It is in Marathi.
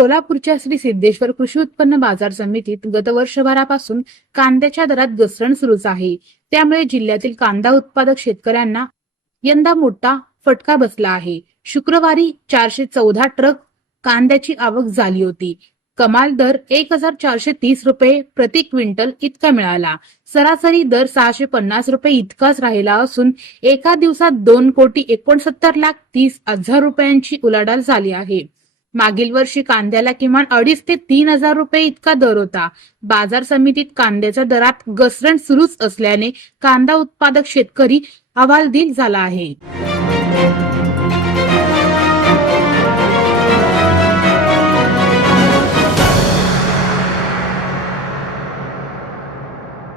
सोलापूरच्या श्री सिद्धेश्वर कृषी उत्पन्न बाजार समितीत गत वर्षभरापासून कांद्याच्या दरात घसरण सुरूच आहे। त्यामुळे जिल्ह्यातील कांदा उत्पादक शेतकऱ्यांना यंदा मोठा फटका बसला आहे। शुक्रवारी 414 ट्रक कांद्याची आवक झाली होती। कमाल दर 1430 रुपये प्रति क्विंटल इतका मिळाला। सरासरी दर 650 रुपये इतकाच राहिला असून एका दिवसात 2,69,30,00,000 रुपयांची उलाढाल झाली आहे। मागील वर्षी कांद्याला किमान 2,500 ते 3,000 रुपये इतका दर होता। बाजार समितीत कांद्याच्या दरात घसरण सुरूच असल्याने कांदा उत्पादक शेतकरी हवालदिल झाला आहे।